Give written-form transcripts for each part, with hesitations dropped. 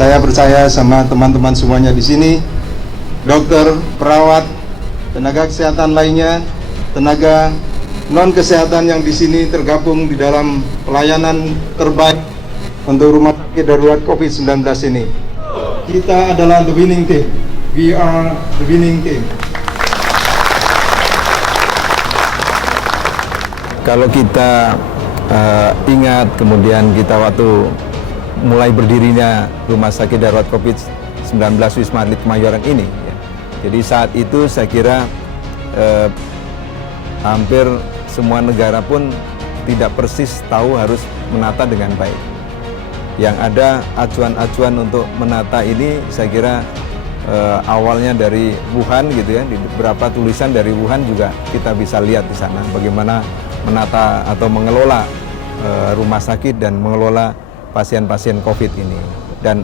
Saya percaya sama teman-teman semuanya di sini, dokter, perawat, tenaga kesehatan lainnya, tenaga non kesehatan yang di sini tergabung di dalam pelayanan terbaik untuk rumah sakit darurat COVID-19 ini. Kita adalah the winning team. We are the winning team. Kalau kita ingat kemudian kita waktu mulai berdirinya Rumah Sakit Darurat COVID-19 Wisma Atlet Kemayoran ini, ya. Jadi saat itu saya kira hampir semua negara pun tidak persis tahu harus menata dengan baik. Yang ada acuan-acuan untuk menata ini saya kira awalnya dari Wuhan gitu ya, di beberapa tulisan dari Wuhan juga kita bisa lihat di sana bagaimana menata atau mengelola rumah sakit dan mengelola pasien-pasien COVID ini. Dan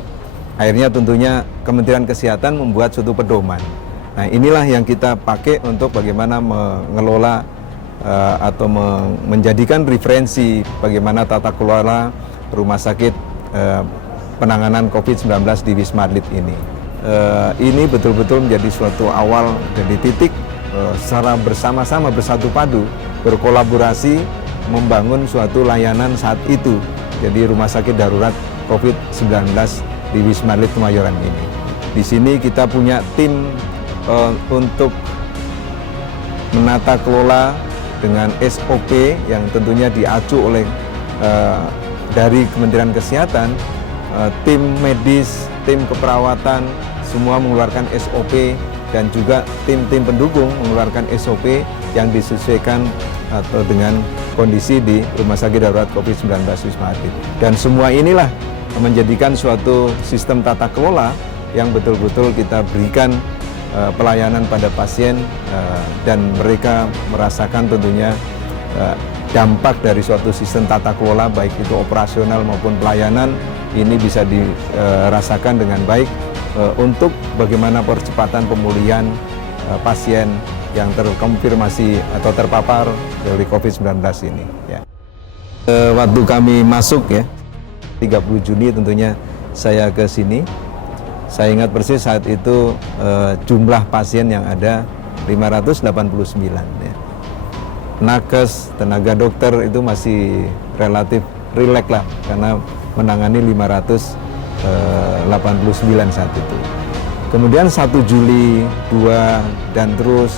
akhirnya tentunya Kementerian Kesehatan membuat suatu pedoman. Nah, inilah yang kita pakai untuk bagaimana mengelola atau menjadikan referensi bagaimana tata kelola rumah sakit penanganan COVID-19 di Wisma Atlet ini. Ini betul-betul menjadi suatu awal dari titik secara bersama-sama bersatu padu berkolaborasi membangun suatu layanan saat itu. Jadi Rumah Sakit Darurat COVID-19 di Wisma Atlet Kemayoran ini. Di sini kita punya tim untuk menata kelola dengan SOP yang tentunya diacu oleh dari Kementerian Kesehatan, tim medis, tim keperawatan, semua mengeluarkan SOP dan juga tim-tim pendukung mengeluarkan SOP yang disesuaikan atau dengan kondisi di Rumah Sakit Darurat COVID-19 Wisma Atlet. Dan semua inilah menjadikan suatu sistem tata kelola yang betul-betul kita berikan pelayanan pada pasien dan mereka merasakan tentunya dampak dari suatu sistem tata kelola baik itu operasional maupun pelayanan ini bisa dirasakan dengan baik untuk bagaimana percepatan pemulihan pasien yang terkonfirmasi atau terpapar dari COVID-19 ini. Ya. Waktu kami masuk ya, 30 Juni tentunya saya ke sini. Saya ingat persis saat itu jumlah pasien yang ada 589. Ya. Nakes, tenaga dokter itu masih relatif rileks lah karena menangani 589 saat itu. Kemudian 1 Juli, 2 dan terus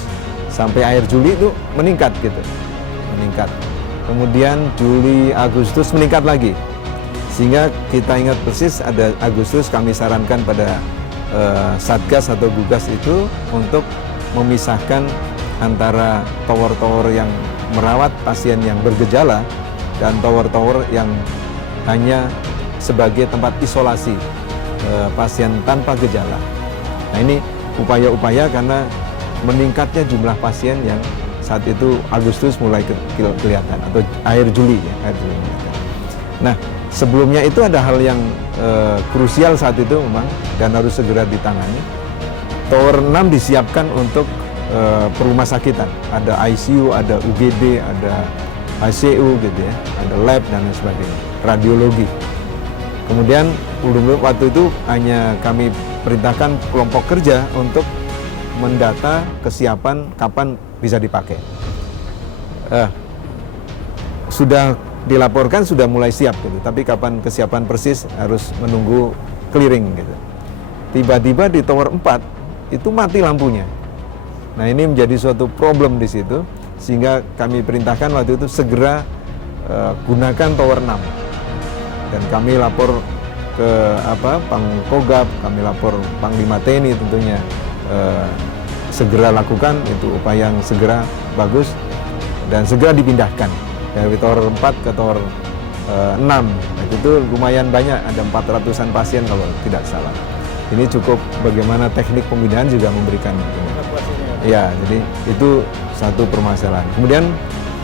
sampai akhir Juli itu meningkat gitu, meningkat. Kemudian Juli, Agustus meningkat lagi, sehingga kita ingat persis ada Agustus kami sarankan pada Satgas atau Gugas itu untuk memisahkan antara tower-tower yang merawat pasien yang bergejala dan tower-tower yang hanya sebagai tempat isolasi pasien tanpa gejala. Nah ini upaya-upaya karena meningkatnya jumlah pasien yang saat itu Agustus mulai kelihatan atau akhir Juli ya, akhir Juli. Nah, sebelumnya itu ada hal yang krusial saat itu memang dan harus segera ditangani. Tower 6 disiapkan untuk perumah sakitan. Ada ICU, ada UGD, ada HCU gitu ya, ada lab dan lain sebagainya, radiologi. Kemudian waktu itu hanya kami perintahkan kelompok kerja untuk mendata kesiapan kapan bisa dipakai. Sudah dilaporkan sudah mulai siap gitu, tapi kapan kesiapan persis harus menunggu clearing gitu. Tiba-tiba di tower 4 itu mati lampunya. Nah ini menjadi suatu problem di situ, sehingga kami perintahkan waktu itu segera gunakan tower 6. Dan kami lapor ke Pangkogap, kami lapor Panglima TNI tentunya segera lakukan itu upaya yang segera bagus dan segera dipindahkan dari tower 4 ke tower 6. Itu lumayan banyak, ada 400-an pasien kalau tidak salah. Ini cukup bagaimana teknik pemindahan juga memberikan ya, jadi itu satu permasalahan. Kemudian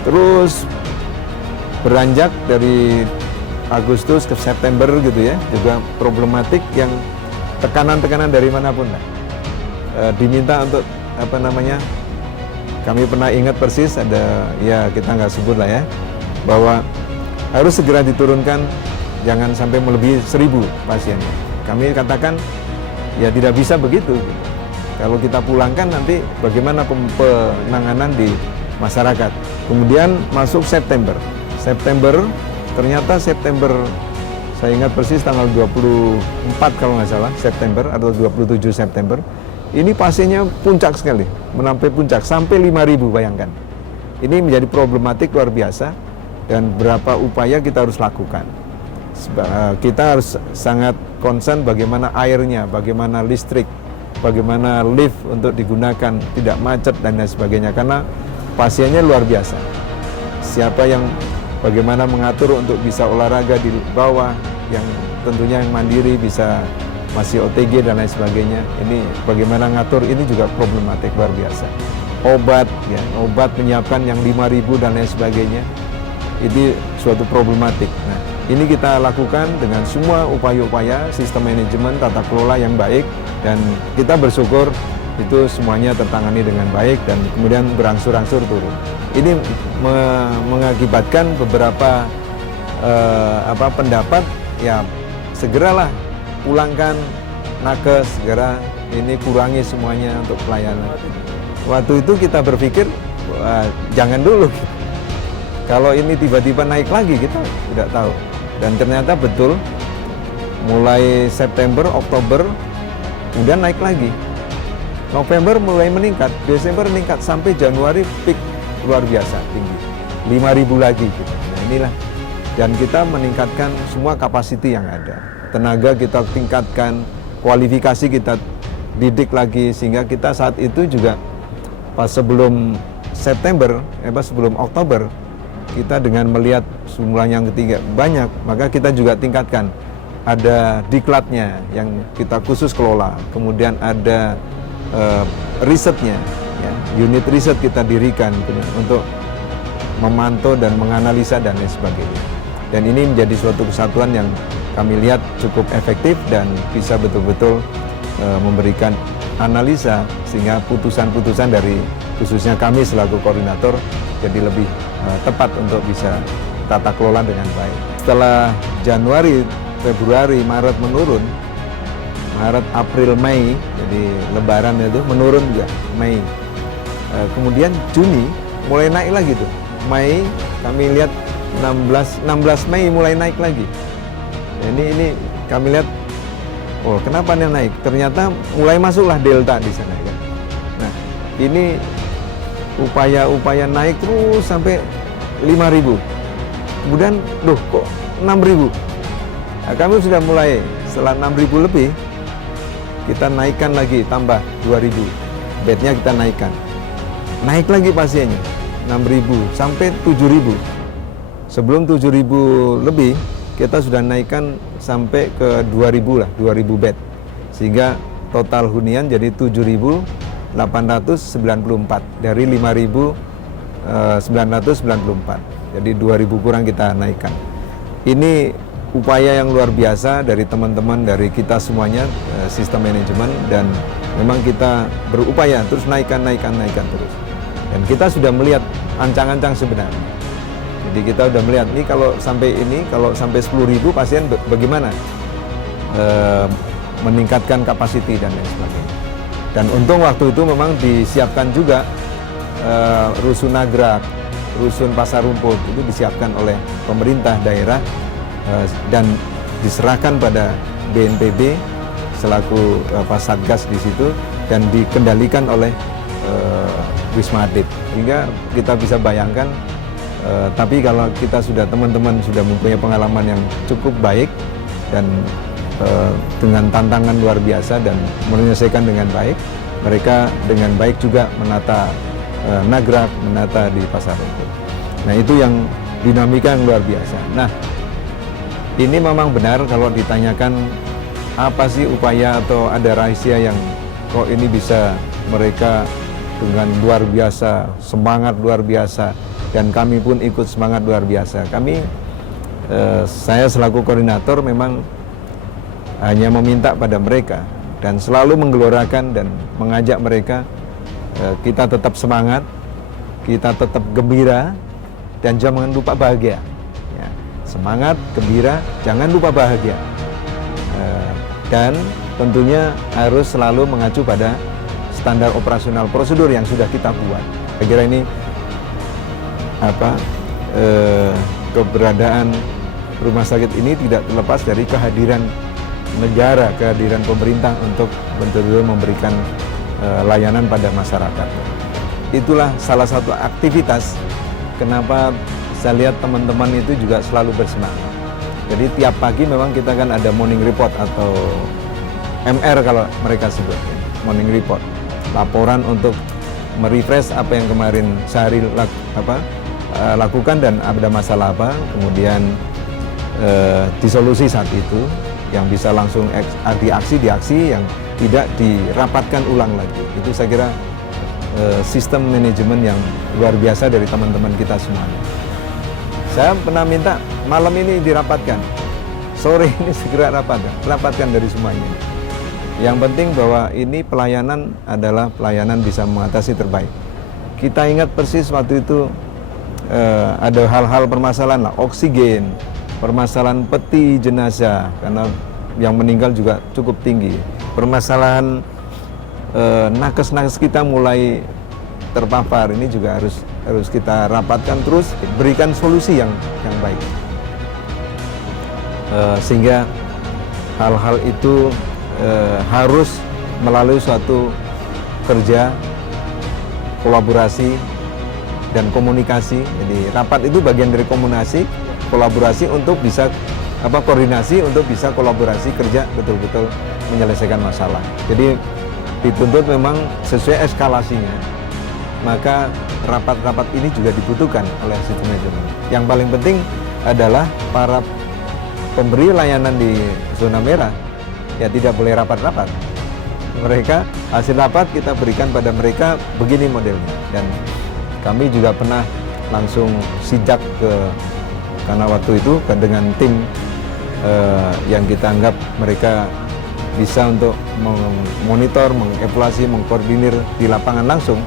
terus beranjak dari Agustus ke September gitu ya, juga problematik yang tekanan-tekanan dari manapun lah. Diminta untuk kami pernah ingat persis ada, ya kita nggak sebut lah ya, bahwa harus segera diturunkan, jangan sampai melebihi 1.000 pasien. kami katakan ya tidak bisa begitu. Kalau kita pulangkan nanti bagaimana penanganan di masyarakat. Kemudian masuk September. Ternyata September, saya ingat persis tanggal 24 kalau nggak salah, September atau 27 September. Ini pasiennya puncak sekali, menampai puncak sampai 5.000, bayangkan. Ini menjadi problematik luar biasa dan berapa upaya kita harus lakukan. Kita harus sangat concern bagaimana airnya, bagaimana listrik, bagaimana lift untuk digunakan, tidak macet dan lain sebagainya, karena pasiennya luar biasa. Siapa yang bagaimana mengatur untuk bisa olahraga di bawah, yang tentunya yang mandiri bisa masih OTG dan lain sebagainya. Ini bagaimana ngatur, ini juga problematik luar biasa. Obat, ya, obat menyiapkan yang 5.000 dan lain sebagainya. Ini suatu problematik. Nah, ini kita lakukan dengan semua upaya-upaya sistem manajemen tata kelola yang baik, dan kita bersyukur itu semuanya tertangani dengan baik dan kemudian berangsur-angsur turun. Ini mengakibatkan beberapa pendapat, ya segeralah pulangkan nakes, segera ini kurangi semuanya untuk pelayanan. Waktu itu kita berpikir jangan dulu. Kalau ini tiba-tiba naik lagi kita tidak tahu. Dan ternyata betul, mulai September, Oktober, kemudian naik lagi. November mulai meningkat, Desember meningkat, sampai Januari peak luar biasa tinggi, 5.000 lagi gitu. Nah inilah, dan kita meningkatkan semua kapasiti yang ada. Tenaga kita tingkatkan, kualifikasi kita didik lagi, sehingga kita saat itu juga pas sebelum September, sebelum Oktober, kita dengan melihat jumlah yang ketiga banyak, maka kita juga tingkatkan. Ada diklatnya yang kita khusus kelola, kemudian ada risetnya, ya, unit riset kita dirikan untuk memantau dan menganalisa dan lain sebagainya. Dan ini menjadi suatu kesatuan yang kami lihat cukup efektif dan bisa betul-betul memberikan analisa, sehingga putusan-putusan dari khususnya kami selaku koordinator jadi lebih tepat untuk bisa tata kelola dengan baik. Setelah Januari, Februari, Maret menurun, Maret, April, Mei, jadi Lebaran itu menurun juga, Mei. Kemudian Juni mulai naik lagi tuh. Mei kami lihat 16 Mei mulai naik lagi. Ini kami lihat, oh kenapa dia naik? Ternyata mulai masuklah Delta di sana kan. Nah, ini upaya-upaya naik terus sampai 5.000. Kemudian, loh kok 6.000? Nah, kami sudah mulai setelah 6.000 lebih, kita naikkan lagi, tambah 2.000. Bednya kita naikkan. Naik lagi pasiennya, 6.000 sampai 7.000. Sebelum 7.000 lebih, kita sudah naikkan sampai ke 2.000 lah, 2.000 bed. Sehingga total hunian jadi 7.894 dari 5.994. Jadi 2.000 kurang kita naikkan. Ini upaya yang luar biasa dari teman-teman, dari kita semuanya, sistem manajemen, dan memang kita berupaya terus naikkan terus. Dan kita sudah melihat ancang-ancang sebenarnya. Jadi kita sudah melihat nih kalau sampai 10.000 pasien bagaimana meningkatkan kapasiti dan lain sebagainya. Dan untung waktu itu memang disiapkan juga rusun Nagrak, rusun Pasar Rumput itu disiapkan oleh pemerintah daerah dan diserahkan pada BNPB selaku Satgas di situ dan dikendalikan oleh Wisma Atlet. Sehingga kita bisa bayangkan, tapi kalau kita teman-teman sudah mempunyai pengalaman yang cukup baik dan dengan tantangan luar biasa dan menyelesaikan dengan baik, mereka dengan baik juga menata Nagrak, menata di Pasar Rumput. Nah itu yang dinamika yang luar biasa. Nah ini memang benar kalau ditanyakan apa sih upaya atau ada rahasia yang kok ini bisa mereka dengan luar biasa, semangat luar biasa, dan kami pun ikut semangat luar biasa. Saya selaku koordinator memang hanya meminta pada mereka dan selalu menggelorakan dan mengajak mereka, kita tetap semangat, kita tetap gembira, dan jangan lupa bahagia. Ya, semangat, gembira, jangan lupa bahagia. dan tentunya harus selalu mengacu pada standar operasional prosedur yang sudah kita buat. Saya kira ini keberadaan rumah sakit ini tidak terlepas dari kehadiran negara, kehadiran pemerintah untuk betul-betul memberikan layanan pada masyarakat. Itulah salah satu aktivitas kenapa saya lihat teman-teman itu juga selalu bersemangat. Jadi tiap pagi memang kita kan ada morning report atau MR kalau mereka sebut, morning report, laporan untuk merefresh apa yang kemarin sehari lakukan dan ada masalah apa, kemudian disolusi saat itu, yang bisa langsung diaksi yang tidak dirapatkan ulang lagi. Itu saya kira sistem manajemen yang luar biasa dari teman-teman kita semuanya. Saya pernah minta malam ini dirapatkan, sore ini segera rapatkan dari semuanya. Yang penting bahwa ini pelayanan adalah pelayanan bisa mengatasi terbaik. Kita ingat persis waktu itu ada hal-hal permasalahan lah, oksigen, permasalahan peti jenazah karena yang meninggal juga cukup tinggi, permasalahan nakes-nakes kita mulai terpapar, ini juga harus kita rapatkan terus, berikan solusi yang baik, sehingga hal-hal itu harus melalui suatu kerja kolaborasi dan komunikasi. Jadi rapat itu bagian dari komunikasi, kolaborasi untuk bisa koordinasi untuk bisa kolaborasi kerja betul-betul menyelesaikan masalah. Jadi dituntut memang sesuai eskalasinya. Maka rapat-rapat ini juga dibutuhkan oleh sistem manajemen. Yang paling penting adalah para pemberi layanan di zona merah ya tidak boleh rapat-rapat. Mereka hasil rapat kita berikan pada mereka begini modelnya. Dan kami juga pernah langsung sidak karena waktu itu dengan tim yang kita anggap mereka bisa untuk memonitor, mengevaluasi, mengkoordinir di lapangan langsung.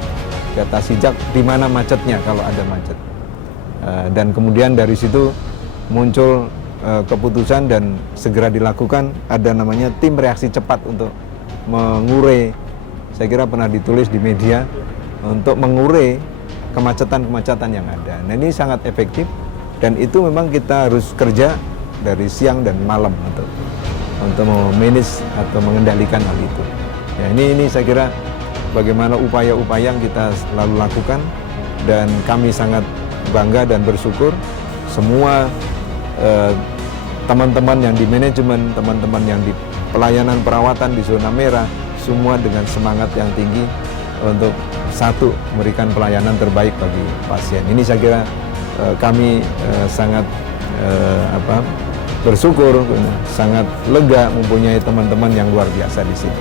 Data sijak di mana macetnya kalau ada macet, dan kemudian dari situ muncul keputusan dan segera dilakukan ada namanya tim reaksi cepat untuk mengurai. Saya kira pernah ditulis di media untuk mengurai kemacetan-kemacetan yang ada. Nah ini sangat efektif dan itu memang kita harus kerja dari siang dan malam untuk memanage atau mengendalikan hal itu. Ya ini saya kira bagaimana upaya-upaya yang kita selalu lakukan dan kami sangat bangga dan bersyukur semua teman-teman yang di manajemen, teman-teman yang di pelayanan perawatan di zona merah, semua dengan semangat yang tinggi untuk satu memberikan pelayanan terbaik bagi pasien. Ini saya kira kami sangat bersyukur, sangat lega mempunyai teman-teman yang luar biasa di sini.